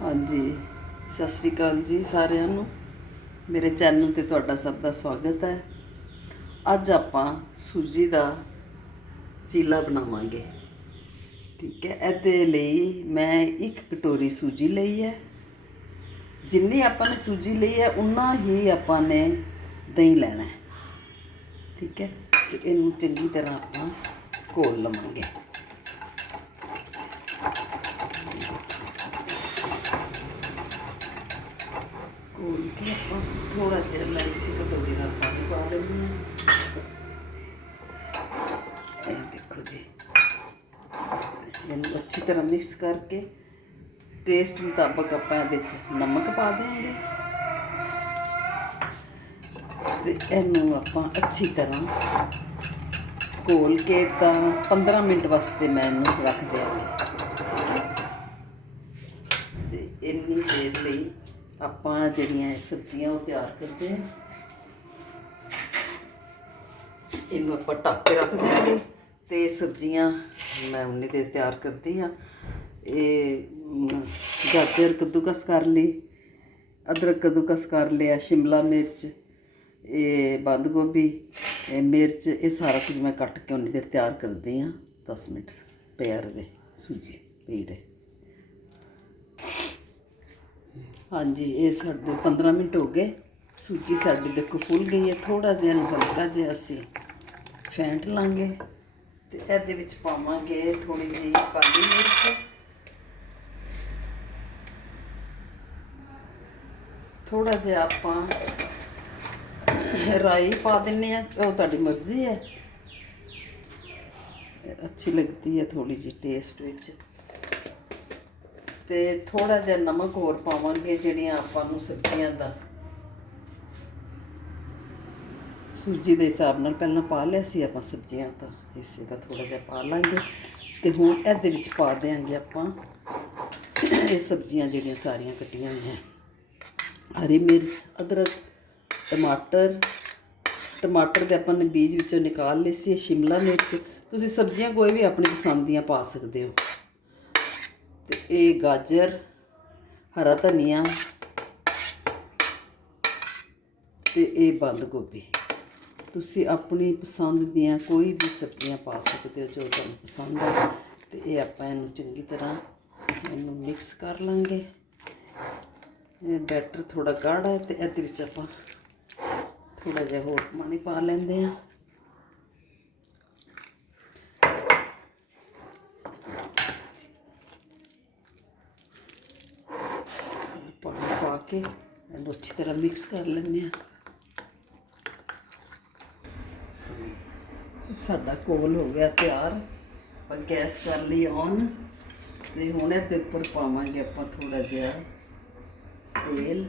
ਹਾਂਜੀ। ਸਤਿ ਸ੍ਰੀ ਅਕਾਲ ਜੀ ਸਾਰਿਆਂ ਨੂੰ। ਮੇਰੇ ਚੈਨਲ ਤੇ ਤੁਹਾਡਾ ਸਭ ਦਾ ਸਵਾਗਤ ਹੈ। ਅੱਜ ਆਪਾਂ ਸੂਜੀ ਦਾ ਚੀਲਾ ਬਣਾਵਾਂਗੇ। ਠੀਕ ਹੈ, ਇਹਦੇ ਲਈ ਮੈਂ ਇੱਕ ਕਟੋਰੀ ਸੂਜੀ ਲਈ ਹੈ। ਜਿੰਨੀ ਆਪਾਂ ਨੇ ਸੂਜੀ ਲਈ ਹੈ, ਉਨਾ ਹੀ ਆਪਾਂ ਨੇ ਦਹੀਂ ਲੈਣਾ ਹੈ। ਠੀਕ ਹੈ, ਤੇ ਇਹਨੂੰ ਚੰਗੀ ਤਰ੍ਹਾਂ ਆਪਾਂ ਘੋਲ ਲਵਾਂਗੇ। ਘੋਲ ਕੇ ਆਪਾਂ ਥੋੜਾ ਜਿਹਾ ਮੈਂ ਇਸੇ ਕਟੋਰੀ ਦਾ ਪਾਣੀ ਪਾ ਦਿੰਦੀ ਹਾਂ। ਇਹ ਦੇਖੋ ਜੀ। ਇਹਨੂੰ ਅੱਛੀ ਤਰ੍ਹਾਂ ਮਿਕਸ ਕਰਕੇ ਟੇਸਟ ਮੁਤਾਬਕ ਆਪਾਂ ਇਹਦੇ 'ਚ ਨਮਕ ਪਾ ਦੇਵਾਂਗੇ ਤੇ ਇਹਨੂੰ ਆਪਾਂ ਅੱਛੀ ਤਰ੍ਹਾਂ ਘੋਲ ਕੇ ਤਾਂ 15 ਮਿੰਟ ਵਾਸਤੇ ਮੈਂ ਇਹਨੂੰ ਰੱਖ ਦਿਆਂਗੀ। ਤੇ ਇੰਨੀ ਦੇਰ ਲਈ ਆਪਾਂ ਜਿਹੜੀਆਂ ਇਹ ਸਬਜ਼ੀਆਂ ਉਹ ਤਿਆਰ ਕਰਦੇ ਹਾਂ। ਇਹਨੂੰ ਆਪਾਂ ਢੱਕ ਕੇ ਰੱਖ ਦਿਆਂਗੇ ਤੇ ਸਬਜ਼ੀਆਂ ਮੈਂ ਉਨੀ ਦੇਰ ਤਿਆਰ ਕਰਦੀ ਆ ਇਹ ਮ, ਗਾਜਰ ਕੱਦੂਕਸ ਕਰ ਲਈ ਅਦਰਕ ਕੱਦੂਕਸ ਕਰ ਲਿਆ ਸ਼ਿਮਲਾ ਮਿਰਚ ਇਹ ਬੰਦ ਗੋਭੀ ਇਹ ਮਿਰਚ ਇਹ ਸਾਰਾ ਕੁਝ ਮੈਂ ਕੱਟ ਕੇ ਉਨੀ ਦੇਰ ਤਿਆਰ ਕਰਦੀ ਆ 10 ਮਿੰਟ ਪਿਆ ਰਵੇ ਸੂਜੀ ਪਈ ਰਹੇ। ਹਾਂਜੀ, ਇਹ ਸਾਡੇ 15 ਮਿੰਟ ਹੋ ਗਏ। ਸੂਜੀ ਸਾਡੀ ਦੇਖੋ ਫੁੱਲ ਗਈ ਹੈ ਥੋੜਾ ਜਿਹਾ ਇਹਨੂੰ ਹਲਕਾ ਜਿਹਾ ਅਸੀਂ ਫੈਂਟ ਲਾਂਗੇ ਤੇ ਇਹਦੇ ਵਿੱਚ ਪਾਵਾਂਗੇ ਥੋੜੀ ਜਿਹੀ ਕਾਲੀ ਮਿਰਚ। ਥੋੜਾ ਜਿਹਾ ਆਪਾਂ ਰਾਈ ਪਾ ਦਿੰਨੇ ਆ, ਉਹ ਤੁਹਾਡੀ ਮਰਜ਼ੀ ਹੈ। ਅੱਛੀ ਲੱਗਦੀ ਹੈ ਥੋੜੀ ਜਿਹੀ ਟੇਸਟ ਵਿੱਚ। ਤੇ ਥੋੜਾ ਜਿਹਾ ਨਮਕ ਹੋਰ ਪਾਵਾਂਗੇ ਜਿਹੜੀਆਂ ਆਪਾਂ ਨੂੰ ਸਬਜ਼ੀਆਂ ਦਾ। ਸੂਜੀ ਦੇ ਹਿਸਾਬ ਨਾਲ ਪਹਿਲਾਂ ਪਾ ਲਿਆ ਸੀ ਆਪਾਂ ਸਬਜ਼ੀਆਂ ਦਾ। ਇਸੇ ਦਾ ਥੋੜਾ ਜਿਹਾ ਪਾ ਲਾਂਗੇ ਤੇ ਹੁਣ ਇਹਦੇ ਵਿੱਚ ਪਾ ਦੇਾਂਗੇ ਆਪਾਂ ਇਹ ਸਬਜ਼ੀਆਂ ਜਿਹੜੀਆਂ ਸਾਰੀਆਂ ਕੱਟੀਆਂ ਹੋਈਆਂ। ਹਰੀ ਮਿਰਚ, ਅਦਰਕ, ਟਮਾਟਰ। ਟਮਾਟਰ ਦੇ ਆਪਾਂ ਨੇ ਬੀਜ ਵਿੱਚੋਂ ਨਿਕਾਲ ਲਏ ਸੀ, ਸ਼ਿਮਲਾ ਮਿਰਚ। ਤੁਸੀਂ ਸਬਜ਼ੀਆਂ ਕੋਈ ਵੀ ਆਪਣੀ ਪਸੰਦ ਦੀਆਂ ਪਾ ਸਕਦੇ ਹੋ। ਤੇ ਇਹ ਗਾਜਰ, ਹਰਾ ਧਨੀਆ ਤੇ ਇਹ ਬੰਦ ਗੋਭੀ। ਤੁਸੀਂ ਆਪਣੀ ਪਸੰਦ ਦੀਆਂ ਕੋਈ ਵੀ ਸਬਜ਼ੀਆਂ ਪਾ ਸਕਦੇ ਹੋ ਜੋ ਤੁਹਾਨੂੰ ਪਸੰਦ ਹੈ ਤੇ ਇਹ ਆਪਾਂ ਇਹਨੂੰ ਚੰਗੀ ਤਰ੍ਹਾਂ ਇਹਨੂੰ ਮਿਕਸ ਕਰ ਲਾਂਗੇ। ਇਹ ਬੈਟਰ ਥੋੜਾ ਗਾੜਾ ਹੈ ਤੇ ਇਹਦੇ ਵਿੱਚ ਆਪਾਂ ਥੋੜਾ ਜਿਹਾ ਹੋਰ ਪਾਣੀ ਪਾ ਲੈਂਦੇ ਆ ਪਾਣੀ ਪਾ ਕੇ ਇਹਨੂੰ ਅੱਛੀ ਤਰ੍ਹਾਂ ਮਿਕਸ ਕਰ ਲੈਂਦੇ ਆ ਸਾਡਾ ਕੋਲ ਹੋ ਗਿਆ ਤਿਆਰ। ਆਪਾਂ ਗੈਸ ਕਰ ਲਈ ਔਨ ਤੇ ਹੁਣ ਇਹਦੇ ਉੱਪਰ ਪਾਵਾਂਗੇ ਆਪਾਂ ਥੋੜਾ ਜਿਹਾ ਤੇਲ।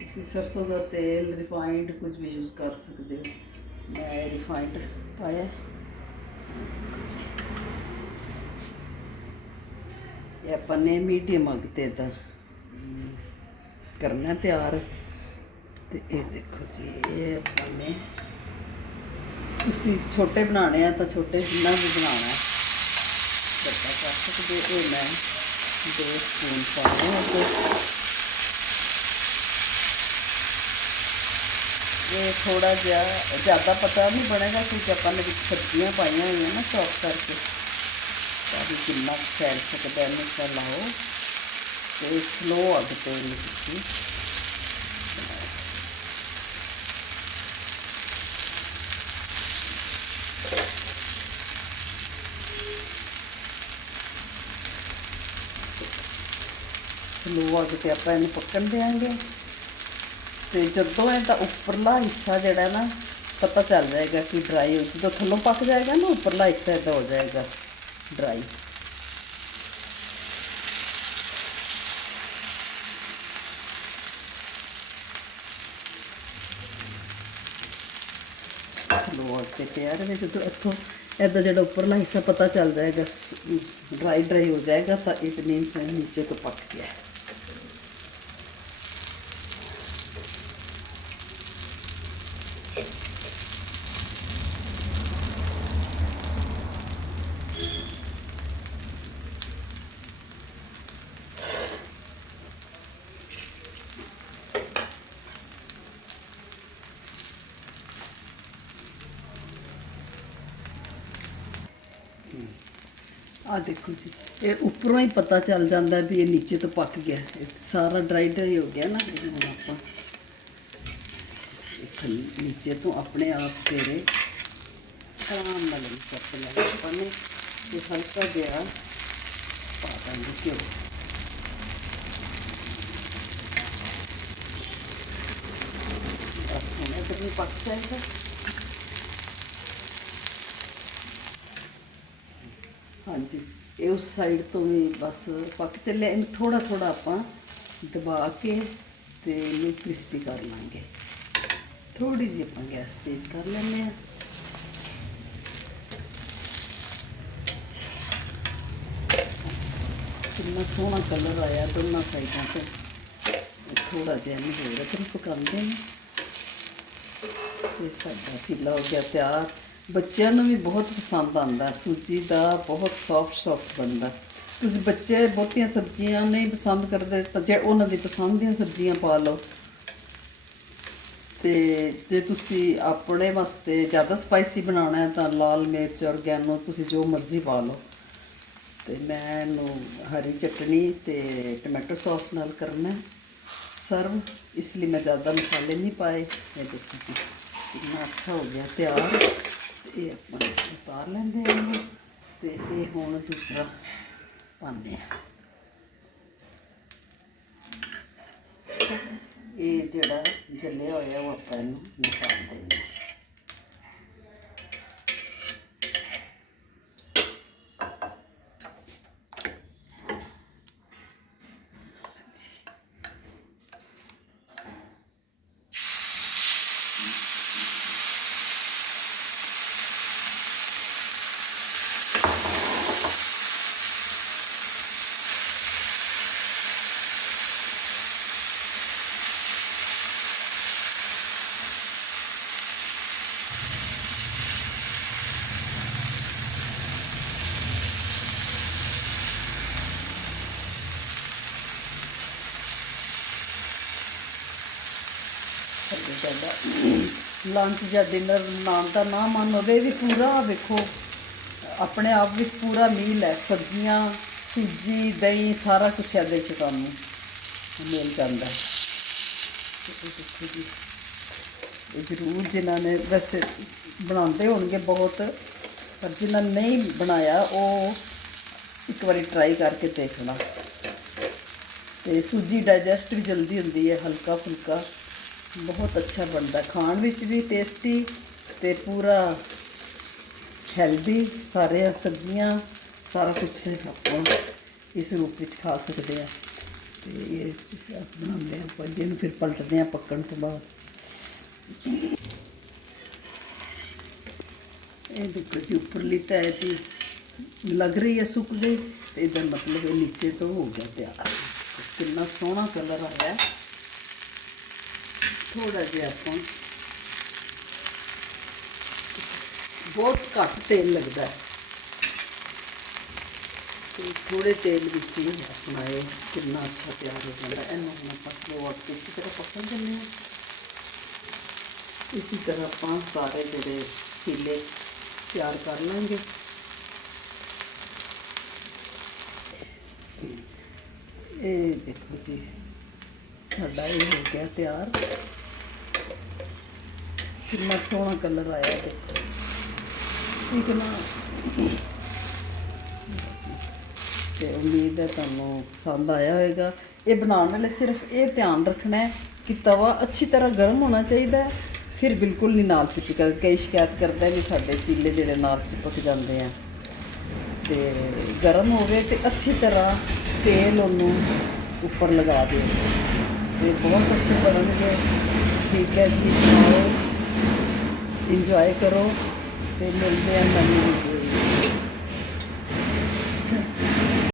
ਤੁਸੀਂ ਸਰਸੋਂ ਦਾ ਤੇਲ ਰਿਫਾਈਨਡ ਕੁਝ ਵੀ ਯੂਜ਼ ਕਰ ਸਕਦੇ ਹੋ। ਮੈਂ ਰਿਫਾਈਨਡ ਪਾਇਆ। ਇਹ ਆਪਾਂ ਨੇ ਮੀਡੀਅਮ ਅੱਗ ਤੇ। ਤਾਂ ਹਮ, ਕਰਨਾ ਤਿਆਰ। ਤੇ ਇਹ ਦੇਖੋ ਜੀ ਇਹ ਆਪਾਂ ਨੇ ਤੁਸੀਂ ਛੋਟੇ ਬਣਾਉਣੇ ਆ ਤਾਂ ਛੋਟੇ ਜਿੰਨਾ ਵੀ ਬਣਾਉਣਾ ਹੈ। ਵੱਡਾ ਕਰ ਸਕਦੇ ਹੋ। ਇਹ ਮੈਂ ਦੋ ਸਪੂਨ ਪਾਣੇ ਆ ਤੇ ਇਹ ਥੋੜਾ ਜਿਹਾ ਜ਼ਿਆਦਾ ਪਤਾ ਨਹੀਂ ਬਣੇਗਾ ਕਿਉਂਕਿ ਆਪਾਂ ਨੇ ਵਿੱਚ ਸਬਜ਼ੀਆਂ ਪਾਈਆਂ ਹੋਈਆਂ ਨਾ ਚੌਪ ਕਰਕੇ। ਤਾਂ ਵੀ ਕਿੰਨਾ ਕੁ ਫੈਲ ਸਕਦਾ ਇਹਨੂੰ ਚਲਾਓ ਤੇ ਸਲੋ ਅੱਗ ਤੇ ਇਹਨੂੰ ਤੁਸੀਂ ਸਲੋ ਅੱਗ ਤੇ ਆਪਾਂ ਇਹਨੂੰ ਪੱਕਣ ਦੇਾਂਗੇ ਤੇ ਜਦੋਂ ਇਹਦਾ ਉੱਪਰਲਾ ਹਿੱਸਾ ਜਿਹੜਾ ਨਾ ਪਤਾ ਚੱਲ ਜਾਏਗਾ ਕਿ ਡਰਾਈ ਹੋ ਜਦੋਂ ਥੱਲੋਂ ਪੱਕ ਜਾਏਗਾ ਨਾ ਉੱਪਰਲਾ ਹਿੱਸਾ ਇਹਦਾ ਹੋ ਜਾਏਗਾ ਡਰਾਈ ਸਲੋ ਤੇ ਤਿਆਰ ਹੈ ਜਦੋਂ ਇੱਥੋਂ ਇਹਦਾ ਜਿਹੜਾ ਉੱਪਰਲਾ ਹਿੱਸਾ ਪਤਾ ਚੱਲ ਜਾਏਗਾ ਡਰਾਈ ਡਰਾਈ ਹੋ ਜਾਏਗਾ ਤਾਂ ਇਟ ਮੀਨਸ ਨੀਚੇ ਤੋਂ ਪੱਕ ਗਿਆ ਹੈ। ਆ ਦੇਖੋ ਜੀ ਇਹ ਉੱਪਰੋਂ ਹੀ ਪਤਾ ਚੱਲ ਜਾਂਦਾ ਵੀ ਇਹ ਨੀਚੇ ਤੋਂ ਪੱਕ ਗਿਆ ਇਹ ਸਾਰਾ ਡਰਾਈ ਡਰਾਈ ਹੋ ਗਿਆ ਨਾ ਇਹ ਹੁਣ ਆਪਾਂ ਇਹ ਥੱਲੇ- ਨੀਚੇ ਤੋਂ ਆਪਣੇ ਆਪ ਤੇਰੇ ਆਰਾਮ ਨਾਲ ਹੀ ਚੱਕ ਲੈ ਆਪਾਂ ਨੇ ਤੇ ਹਲਕਾ ਜਿਹਾ ਪਾ ਦਾਂਗੇ ਘਿਓ ਬਸ ਹੁਣ ਇਧਰ ਵੀ ਪੱਕ ਜਾਏਗਾ ਹਾਂਜੀ। ਇਹ ਉਸ ਸਾਈਡ ਤੋਂ ਵੀ ਬਸ ਪੱਕ ਚੱਲਿਆ। ਇਹਨੂੰ ਥੋੜਾ ਥੋੜਾ ਆਪਾਂ ਦਬਾ ਕੇ ਤੇ ਇਹਨੂੰ ਕ੍ਰਿਸਪੀ ਕਰ ਲਾਂਗੇ। ਥੋੜੀ ਜਿਹੀ ਆਪਾਂ ਗੈਸ ਤੇਜ਼ ਕਰ ਲੈਂਦੇ ਆ ਕਿੰਨਾ ਸੋਹਣਾ ਕਲਰ ਆਇਆ ਦੋਨਾਂ ਸਾਈਡਾਂ ਤੋਂ। ਥੋੜਾ ਜਿਹਾ ਇਹਨੂੰ ਹੋਰ ਅਕਰੀ ਪਕਾਉਂਦੇ ਨੇ ਇਹ ਸਾਡਾ ਚੀਲਾ ਹੋ ਗਿਆ ਤਿਆਰ। ਬੱਚਿਆਂ ਨੂੰ ਵੀ ਬਹੁਤ ਪਸੰਦ ਆਉਂਦਾ ਸੂਜੀ ਦਾ ਬਹੁਤ ਸੌਫਟ ਸੌਫਟ ਬਣਦਾ ਤੁਸੀਂ ਬੱਚੇ ਬਹੁਤੀਆਂ ਸਬਜ਼ੀਆਂ ਨਹੀਂ ਪਸੰਦ ਕਰਦੇ, ਤਾਂ ਜੇ ਉਹਨਾਂ ਦੀ ਪਸੰਦ ਦੀਆਂ ਸਬਜ਼ੀਆਂ ਪਾ ਲਓ। ਤੇ ਜੇ ਤੁਸੀਂ ਆਪਣੇ ਵਾਸਤੇ ਜ਼ਿਆਦਾ ਸਪਾਈਸੀ ਬਣਾਉਣਾ ਹੈ, ਤਾਂ ਲਾਲ ਮਿਰਚ, ਔਰਗੈਨੋ, ਤੁਸੀਂ ਜੋ ਮਰਜ਼ੀ ਪਾ ਲਓ। ਤੇ ਮੈਂ ਇਹਨੂੰ ਹਰੀ ਚਟਣੀ ਤੇ ਟਮੈਟੋ ਸੌਸ ਨਾਲ ਕਰਨਾ ਸਰਵ। ਇਸ ਲਈ ਮੈਂ ਜ਼ਿਆਦਾ ਮਸਾਲੇ ਨਹੀਂ ਪਾਏ। ਇਹ ਦੇਖੋ ਜੀ, ਕਿੰਨਾ ਅੱਛਾ ਹੋ ਗਿਆ, ਤਿਆਰ। ਇਹ ਆਪਾਂ ਉਤਾਰ ਲੈਂਦੇ ਹਾਂ ਤੇ ਇਹ ਹੁਣ ਦੂਸਰਾ ਪਾਉਂਦੇ ਆ ਇਹ ਜਿਹੜਾ ਜਲਿਆ ਹੋਇਆ ਉਹ ਆਪਾਂ ਇਹਨੂੰ ਨਿਕਾਲ ਦਿੰਦੇ ਹਾਂ। ਸਾਡੇ ਸਾਡਾ ਲੰਚ ਜਾਂ ਡਿਨਰ ਨਾਮ ਦਾ ਨਾ ਮਨ ਹੋਵੇ ਵੀ ਪੂਰਾ ਵੇਖੋ, ਆਪਣੇ ਆਪ ਵਿੱਚ ਪੂਰਾ ਮੀਲ ਹੈ, ਸਬਜ਼ੀਆਂ, ਸੂਜੀ, ਦਹੀਂ, ਸਾਰਾ ਕੁਝ ਇਹਦੇ ਚ ਤੁਹਾਨੂੰ ਮਿਲ ਜਾਂਦਾ। ਹੈ ਦੇਖੋ ਜੀ ਜ਼ਰੂਰ ਜਿਨ੍ਹਾਂ ਨੇ ਵੈਸੇ ਬਣਾਉਂਦੇ ਹੋਣਗੇ ਬਹੁਤ, ਪਰ ਜਿਨ੍ਹਾਂ ਨੇ ਨਹੀਂ ਬਣਾਇਆ, ਉਹ ਇੱਕ ਵਾਰੀ ਟਰਾਈ ਕਰਕੇ ਦੇਖਣਾ ਤੇ ਸੂਜੀ ਡਾਈਜੈਸਟ ਵੀ ਜਲਦੀ ਹੁੰਦੀ ਹੈ ਹਲਕਾ ਫੁਲਕਾ ਬਹੁਤ ਅੱਛਾ ਬਣਦਾ। ਖਾਣ ਵਿੱਚ ਵੀ ਟੇਸਟੀ ਤੇ ਪੂਰਾ ਹੈਲਦੀ ਸਾਰੇ ਸਬਜ਼ੀਆਂ, ਸਾਰਾ ਕੁਝ ਆਪਾਂ ਇਸ ਰੂਪ ਵਿੱਚ ਖਾ ਸਕਦੇ ਆ ਤੇ ਇਹ ਬਣਾਉਂਦੇ ਆ ਆਪਾਂ, ਜਿਹਨੂੰ ਫਿਰ ਪਲਟਦੇ ਆ ਪੱਕਣ ਤੋਂ ਬਾਅਦ। ਇਹ ਦੇਖੋ ਜੀ, ਉੱਪਰਲੀ ਤੈ ਦੀ ਲੱਗ ਰਹੀ ਹੈ ਸੁੱਕ ਗਈ ਤੇ ਇਹਦਾ ਮਤਲਬ ਇਹ ਨੀਚੇ ਤੋਂ ਹੋ ਗਿਆ ਤਿਆਰ। ਕਿੰਨਾ ਸੋਹਣਾ ਕਲਰ ਆਇਆ ਥੋੜਾ ਜਿਹਾ ਆਪਾਂ ਬਹੁਤ ਘੱਟ ਤੇਲ ਲੱਗਦਾ ਹੈ। ਤੇ ਥੋੜੇ ਤੇਲ ਵਿੱਚ ਹੀ ਆਪਣਾ ਇਹ ਕਿੰਨਾ ਅੱਛਾ ਤਿਆਰ ਹੋ ਜਾਂਦਾ ਹੈ। ਇਹਨੂੰ ਹੁਣ ਆਪਾਂ ਸਲੋ ਅੱਗ ਤੇ ਇਸੇ ਤਰ੍ਹਾਂ ਪਕਣ ਦਿੰਦੇ ਹਾਂ। ਇਸੇ ਤਰ੍ਹਾਂ ਆਪਾਂ ਸਾਰੇ ਜਿਹੜੇ ਚੀਲੇ ਤਿਆਰ ਕਰ ਲਾਂਗੇ। ਇਹ ਦੇਖੋ ਜੀ, ਸਾਡਾ ਇਹ ਹੋ ਗਿਆ ਤਿਆਰ। ਕਿੰਨਾ ਸੋਹਣਾ ਕਲਰ ਆਇਆ ਦੇਖੋ ਠੀਕ ਨਾ? ਤੇ ਉਮੀਦ ਹੈ ਤੁਹਾਨੂੰ ਪਸੰਦ ਆਇਆ ਹੋਵੇਗਾ ਇਹ ਬਣਾਉਣ ਵੇਲੇ ਸਿਰਫ ਇਹ ਧਿਆਨ ਰੱਖਣਾ ਹੈ ਕਿ ਤਵਾ ਅੱਛੀ ਤਰ੍ਹਾਂ ਗਰਮ ਹੋਣਾ ਚਾਹੀਦਾ ਹੈ। ਫਿਰ ਬਿਲਕੁਲ ਨਹੀਂ ਨਾਲ ਚਿਪਕ ਕਈ ਸ਼ਿਕਾਇਤ ਕਰਦਾ ਵੀ ਸਾਡੇ ਚੀਲੇ ਜਿਹੜੇ ਨਾਲ ਚਿਪਕ ਜਾਂਦੇ ਆ। ਤੇ ਗਰਮ ਹੋਵੇ ਤੇ ਅੱਛੀ ਤਰ੍ਹਾਂ ਤੇਲ ਉਹਨੂੰ ਉੱਪਰ ਲਗਾ ਦਿਓ। ਤੇ ਬਹੁਤ ਅੱਛੇ ਬਣਨਗੇ। ਠੀਕ ਹੈ ਜੀ ਖਾਓ ਇੰਜੋਏ ਕਰੋ ਤੇ ਮਿਲਦੇ ਆ ਨਵੀਂ ਵੀਡੀਓ ਵਿੱਚ।